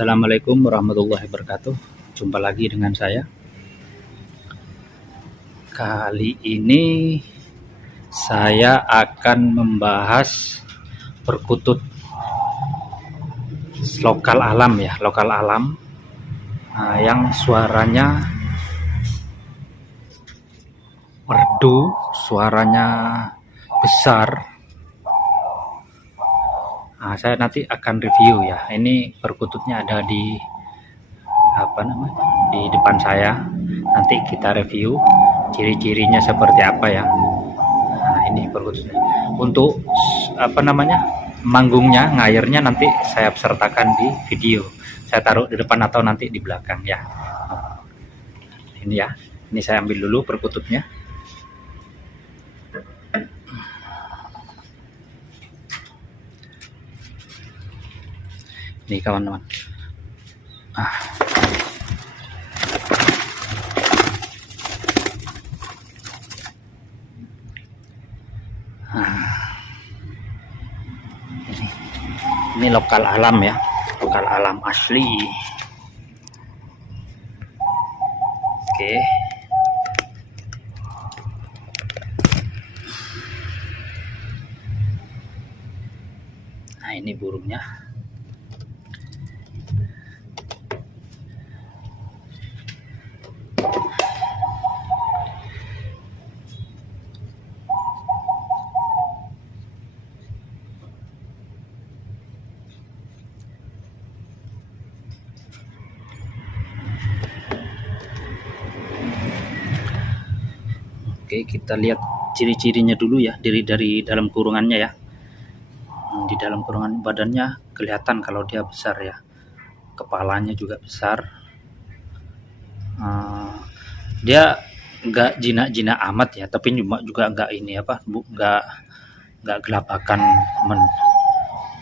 Assalamualaikum warahmatullahi wabarakatuh. Jumpa lagi dengan saya. Kali ini saya akan membahas perkutut lokal alam ya, lokal alam yang suaranya merdu, suaranya besar. Saya nanti akan review ya. Ini perkututnya ada di di depan saya. Nanti kita review ciri-cirinya seperti apa ya. Ini perkututnya. Untuk manggungnya, ngayernya nanti saya sertakan di video. Saya taruh di depan atau nanti di belakang ya. Ini ya. Ini saya ambil dulu perkututnya. Nih kawan-kawan. Ini lokal alam ya, lokal alam asli. Oke. Nah, ini burungnya. Oke, kita lihat ciri-cirinya dulu ya, dari dalam kurungannya ya. Di dalam kurungan badannya kelihatan kalau dia besar ya. Kepalanya juga besar. Dia nggak jinak-jinak amat ya, tapi juga nggak nggak gelabakan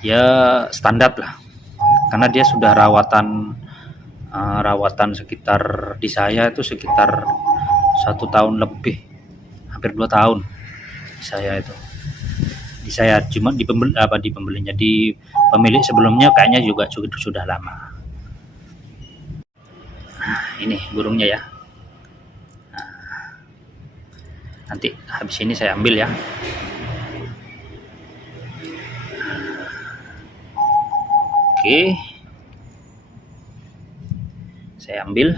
ya, standar lah. Karena dia sudah rawatan sekitar di saya itu sekitar 1 tahun lebih, hampir 2 tahun cuma di pembelinya, di pemilik sebelumnya kayaknya juga sudah lama. Ini burungnya ya. Nanti habis ini saya ambil ya. Oke, saya ambil.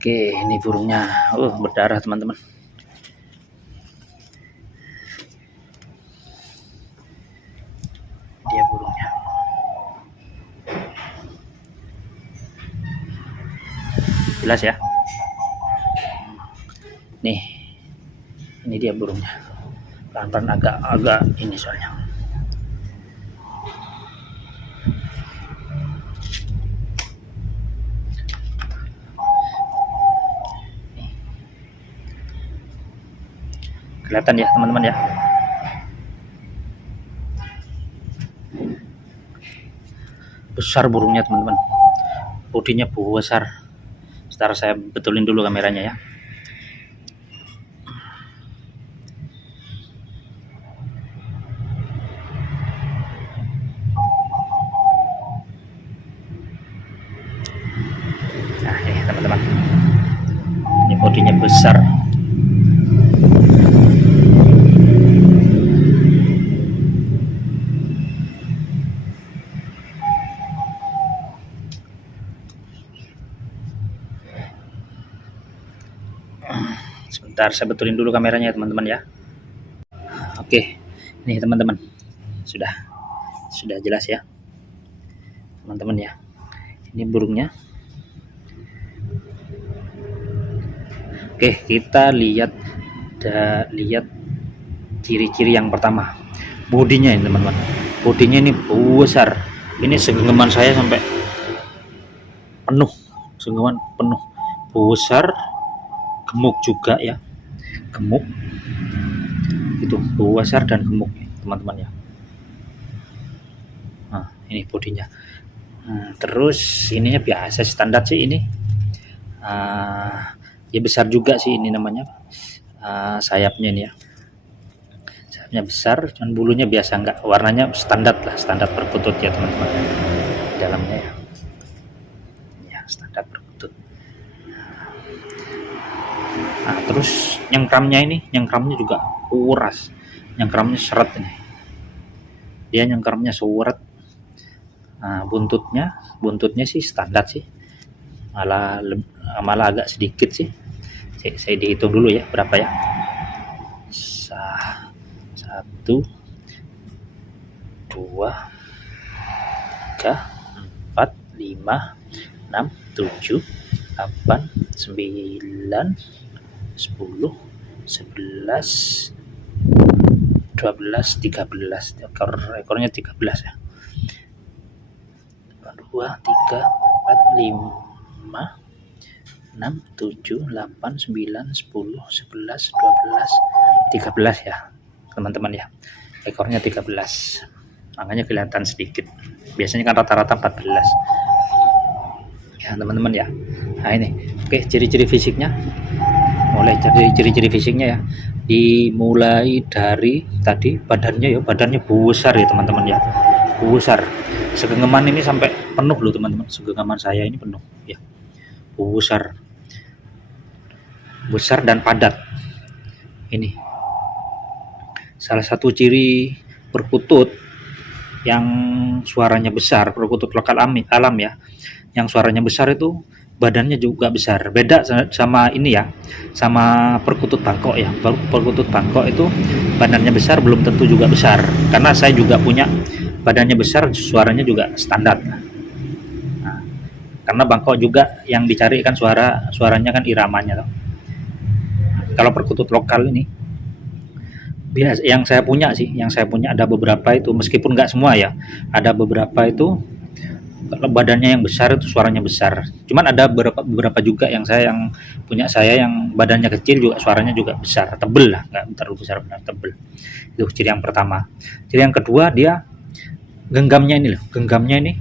Oke, ini burungnya. Berdarah teman-teman. Dia burungnya. Jelas ya. Nih. Ini dia burungnya. Pelan-pelan agak ini soalnya. Kelihatan ya teman-teman ya. Besar burungnya teman-teman. Bodinya besar. Sebentar saya betulin dulu kameranya ya. Nah, ini teman-teman. Ini bodinya besar. Sebentar saya betulin dulu kameranya teman-teman ya. Oke, ini teman-teman sudah jelas ya teman-teman ya. Ini burungnya. Oke, kita lihat ciri-ciri yang pertama, bodinya ini teman-teman. Bodinya ini besar. Ini segenggaman saya sampai penuh, segenggaman penuh, besar, gemuk juga ya, gemuk. itu besar dan gemuk teman-teman ya. Nah, ini bodinya. Terus ininya biasa standar sih ini. Ya besar juga sih ini namanya. Sayapnya ini ya. Sayapnya besar, cuman bulunya biasa, enggak, warnanya standar lah, standar perkutut ya teman-teman. Dalamnya ya. Ya, standar perkutut. Nah, terus nyengkramnya juga kuras. Nyengkramnya seret ini. Dia nyengkramnya seret. Nah, buntutnya sih standar sih, malah agak sedikit sih. Saya dihitung dulu ya berapa ya. 1 2 3 4 5 6 7 8 9 10 11 12 13, ekornya 13 ya. 2 3 4 5 6 7 8 9 10 11 12 13 ya teman-teman ya. Ekornya 13, makanya kelihatan sedikit, biasanya kan rata-rata 14 ya teman-teman ya. Nah ini oke, ciri-ciri fisiknya, mulai dari ciri-ciri fisiknya ya, dimulai dari tadi badannya besar ya teman-teman ya, besar. Segenggaman ini sampai penuh loh teman-teman, segenggaman saya ini penuh ya, besar dan padat. Ini salah satu ciri perkutut yang suaranya besar, perkutut lokal alam ya, yang suaranya besar itu badannya juga besar. Beda sama ini ya, sama perkutut Bangkok ya. Perkutut Bangkok itu badannya besar belum tentu juga besar, karena saya juga punya badannya besar, suaranya juga standar. Nah, karena Bangkok juga yang dicari kan suaranya kan iramanya. Kalau perkutut lokal ini biasa, yang saya punya ada beberapa itu, meskipun nggak semua ya, ada beberapa itu badannya yang besar itu suaranya besar. Cuman ada beberapa juga yang punya saya yang badannya kecil juga suaranya juga besar, tebel lah, nggak terlalu besar, benar tebel. Itu ciri yang pertama. Ciri yang kedua, dia genggamnya ini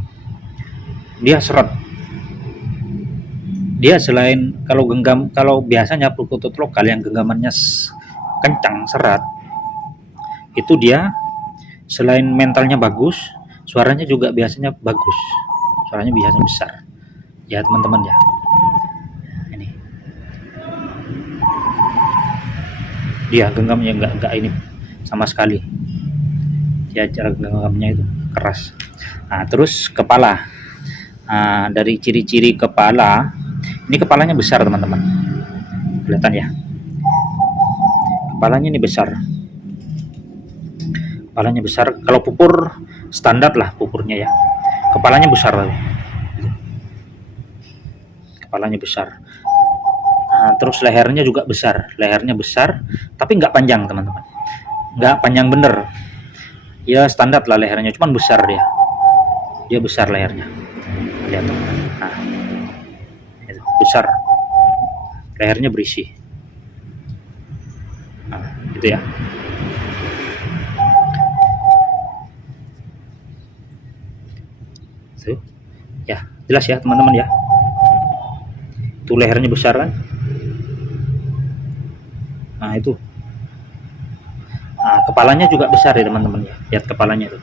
dia seret. Dia selain kalau biasanya perkutut lokal yang genggamannya kencang serat, itu dia selain mentalnya bagus, suaranya juga biasanya bagus, suaranya biasanya besar ya teman-teman ya. Ini dia genggamnya enggak ini sama sekali, ya cara genggamnya itu keras. Nah terus kepala, dari ciri-ciri kepala, ini kepalanya besar teman-teman, kelihatan ya, kepalanya ini besar. Kepalanya besar, kalau pupur standar lah pupurnya ya, kepalanya besar tapi kepalanya besar. Nah, terus lehernya juga besar, tapi nggak panjang teman-teman, nggak panjang bener ya, standar lah lehernya, cuman besar dia besar lehernya, lihat teman-teman. Nah itu besar, lehernya berisi. Nah itu ya. Tuh ya, jelas ya teman-teman ya, itu lehernya besar kan. Nah itu, kepalanya juga besar ya teman-teman ya, lihat kepalanya itu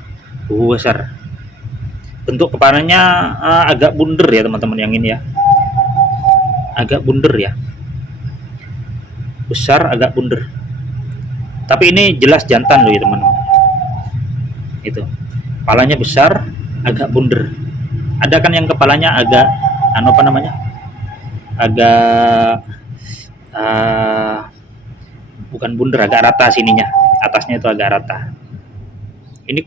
besar. Bentuk kepalanya agak bunder ya teman-teman, yang ini ya agak bunder ya, besar agak bunder, tapi ini jelas jantan loh ya teman-teman. Itu kepalanya besar agak bunder. Ada kan yang kepalanya agak agak bukan bunder, agak rata sininya, atasnya itu agak rata. Ini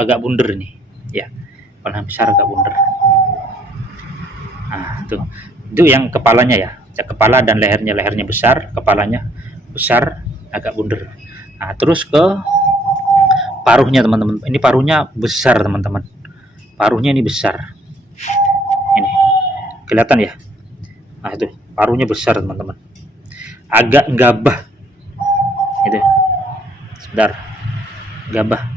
agak bunder ini ya, kepala besar agak bunder. Nah itu yang kepalanya ya, kepala dan lehernya besar, kepalanya besar agak bunder. Nah terus ke paruhnya teman-teman, ini paruhnya besar teman-teman, paruhnya ini besar, ini kelihatan ya. Nah itu paruhnya besar teman-teman, agak gabah itu, Bentar, gabah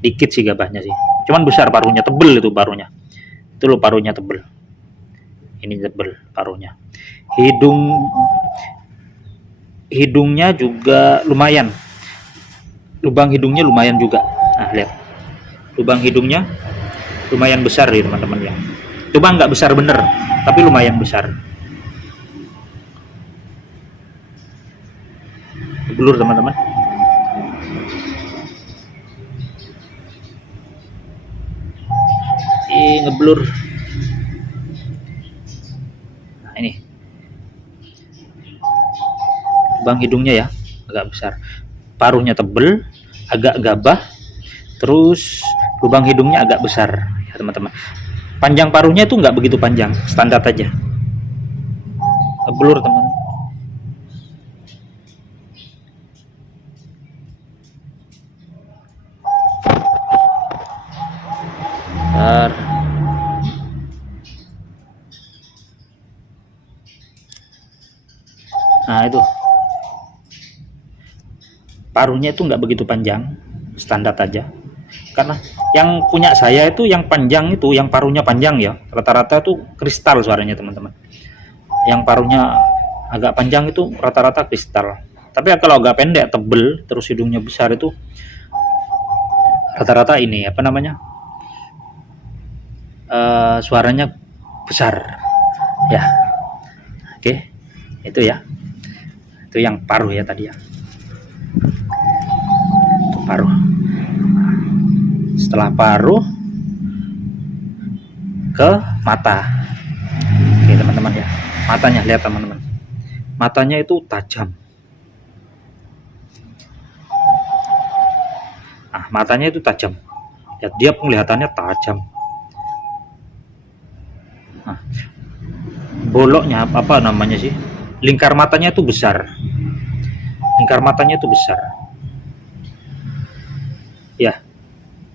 dikit sih gabahnya sih, cuman besar paruhnya, tebel itu paruhnya, itu loh paruhnya tebel, ini tebel paruhnya. Hidungnya juga lumayan, lubang hidungnya lumayan juga. Nah lihat, lubang hidungnya lumayan besar ya teman-teman ya, cuma nggak besar bener tapi lumayan besar. Blur teman-teman, ngeblur. Nah ini lubang hidungnya ya, agak besar, paruhnya tebel, agak gabah, terus lubang hidungnya agak besar ya teman-teman. Panjang paruhnya itu nggak begitu panjang, standar aja. Ngeblur teman. Bentar. Nah itu paruhnya itu nggak begitu panjang, standar aja. Karena yang punya saya itu yang panjang itu, yang paruhnya panjang ya, rata-rata tuh kristal suaranya teman-teman. Yang paruhnya agak panjang itu rata-rata kristal. Tapi kalau agak pendek tebel terus hidungnya besar itu rata-rata ini apa namanya, suaranya besar ya. Oke, itu ya, itu yang paruh ya tadi ya, itu paruh. Setelah paruh ke mata. Oke teman-teman ya, matanya lihat teman-teman, matanya itu tajam. Nah matanya itu tajam ya, dia penglihatannya tajam. Nah, boloknya apa namanya sih, lingkar matanya itu besar, lingkar matanya itu besar ya,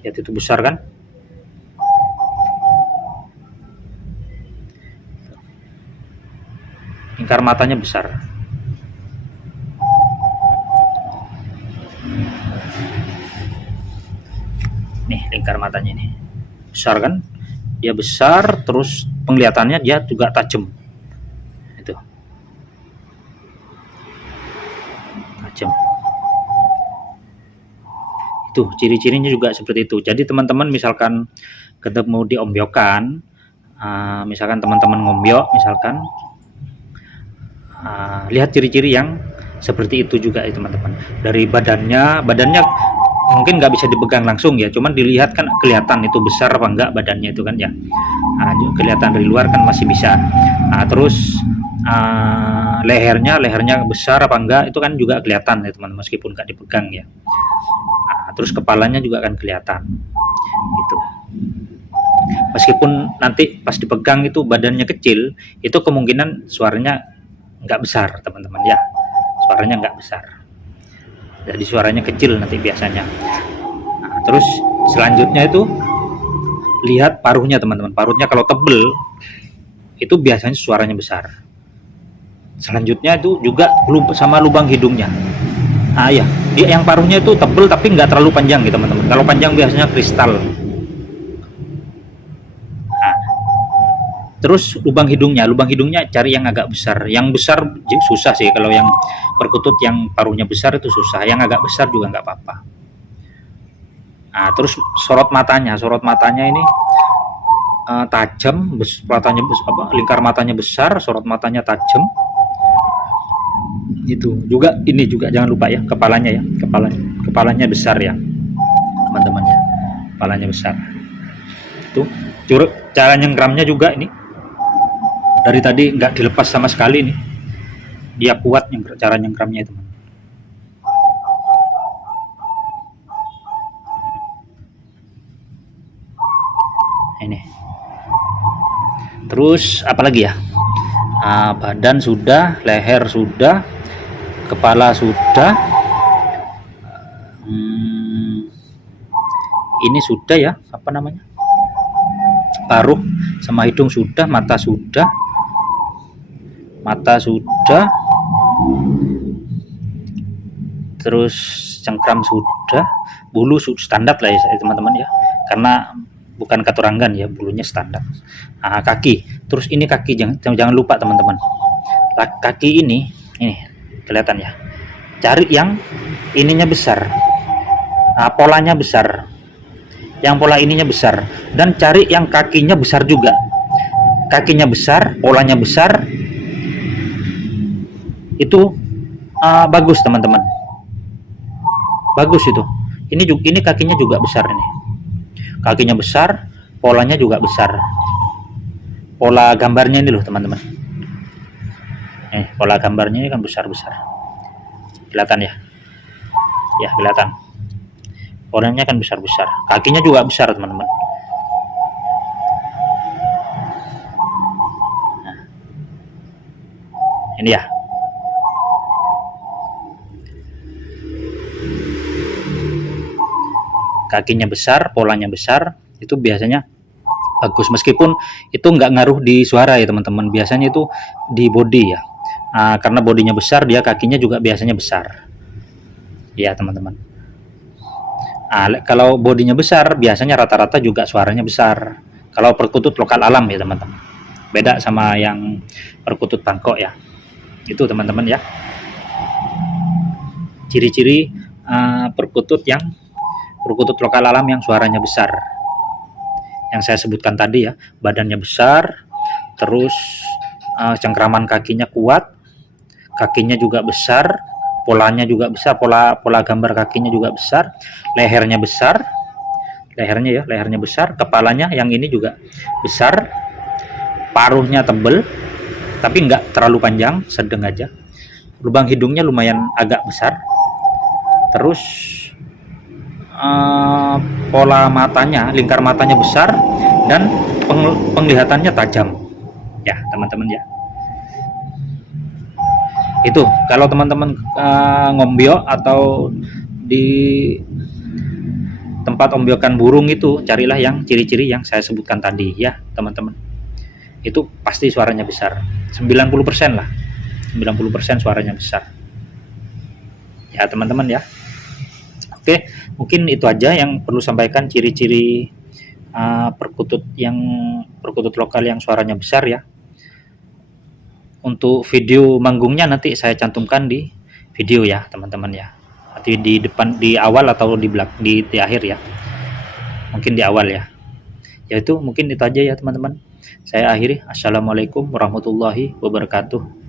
ya itu besar kan. Lingkar matanya besar. Nih lingkar matanya ini besar kan, dia besar, terus penglihatannya dia juga tajam. Itu tajam. Itu ciri-cirinya juga seperti itu. Jadi teman-teman misalkan ketemu di ombyokan, misalkan teman-teman ngombyok misalkan, lihat ciri-ciri yang seperti itu juga ya teman-teman. Dari badannya mungkin nggak bisa dipegang langsung ya, cuman dilihat kan kelihatan itu besar apa enggak badannya itu kan ya. Kelihatan dari luar kan masih bisa. Terus lehernya besar apa enggak itu kan juga kelihatan ya teman, meskipun nggak dipegang ya. Terus kepalanya juga akan kelihatan gitu. Meskipun nanti pas dipegang itu badannya kecil, itu kemungkinan suaranya nggak besar teman-teman ya, suaranya nggak besar, jadi suaranya kecil nanti biasanya. Terus selanjutnya itu lihat paruhnya teman-teman, paruhnya kalau tebel itu biasanya suaranya besar. Selanjutnya itu juga sama lubang hidungnya. Ya, dia yang paruhnya itu tebel tapi nggak terlalu panjang gitu teman-teman. Kalau panjang biasanya kristal. Terus lubang hidungnya cari yang agak besar. Yang besar susah sih, kalau yang perkutut yang paruhnya besar itu susah. Yang agak besar juga nggak apa-apa. Terus sorot matanya ini tajam, lingkar matanya besar, sorot matanya tajam. Itu juga, ini juga jangan lupa ya, kepalanya besar ya teman-teman ya, kepalanya besar. Itu cara nyengkramnya juga ini dari tadi nggak dilepas sama sekali nih, dia kuat cara nyengkramnya itu. Ini terus apalagi ya, badan sudah, leher sudah, kepala sudah, ini sudah ya, apa namanya, paruh sama hidung sudah, mata sudah, terus cengkram sudah, bulu standar lah ya teman-teman ya, karena bukan katuranggan ya, bulunya standar. Nah, kaki, terus ini kaki, jangan lupa teman-teman, kaki ini kelihatan ya, cari yang ininya besar, polanya besar, yang pola ininya besar, dan cari yang kakinya besar juga, kakinya besar, polanya besar, itu bagus teman-teman, bagus itu. Ini kakinya juga besar, ini kakinya besar, polanya juga besar, pola gambarnya ini loh teman-teman, pola gambarnya ini kan besar-besar, kelihatan ya, kelihatan polanya kan besar-besar, kakinya juga besar teman-teman. Nah, ini ya, kakinya besar, polanya besar, itu biasanya bagus, meskipun itu nggak ngaruh di suara ya teman-teman, biasanya itu di body ya, karena bodinya besar, dia kakinya juga biasanya besar ya teman-teman. Kalau bodinya besar, biasanya rata-rata juga suaranya besar, kalau perkutut lokal alam ya teman-teman, beda sama yang perkutut Bangkok ya, itu teman-teman ya, ciri-ciri perkutut lokal alam yang suaranya besar, yang saya sebutkan tadi ya, badannya besar, terus cengkraman kakinya kuat, kakinya juga besar, polanya juga besar, pola gambar kakinya juga besar, lehernya besar, lehernya besar, kepalanya yang ini juga besar, paruhnya tebel tapi nggak terlalu panjang, sedang aja, lubang hidungnya lumayan agak besar, terus pola matanya, lingkar matanya besar, dan penglihatannya tajam ya teman-teman ya. Itu kalau teman-teman ngombyo atau di tempat ombyokan burung itu, carilah yang ciri-ciri yang saya sebutkan tadi ya teman-teman, itu pasti suaranya besar, 90% lah, 90% suaranya besar ya teman-teman ya. Oke, mungkin itu aja yang perlu sampaikan, ciri-ciri perkutut lokal yang suaranya besar ya. Untuk video manggungnya nanti saya cantumkan di video ya teman-teman ya, nanti di depan, di awal atau di belakang, di akhir ya, mungkin di awal ya. Yaitu mungkin itu aja ya teman-teman, saya akhiri. Assalamualaikum warahmatullahi wabarakatuh.